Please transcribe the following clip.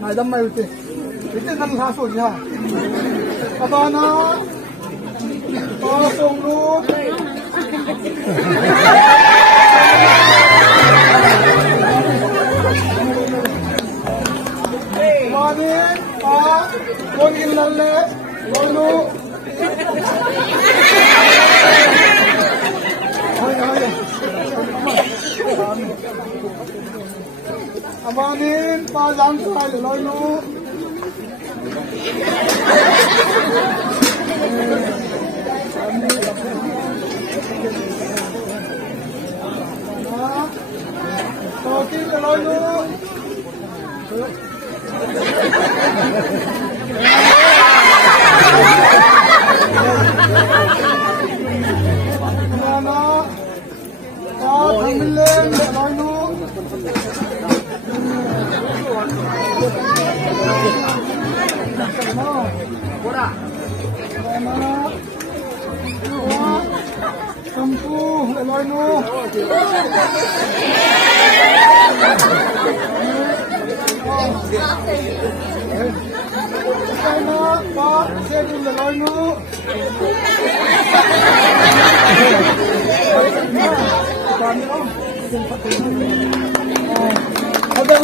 Này đâm mày kìa, cái năm tháng sủi hả? Con nó, con sung luôn. Con đi, con in lần lệ, con nu. Amanin, pazang sai loi nu. Tokin loi nu. Mana? Thamileng loi nu. Kampu loi nu. Sana pa sedul loi nu. Ada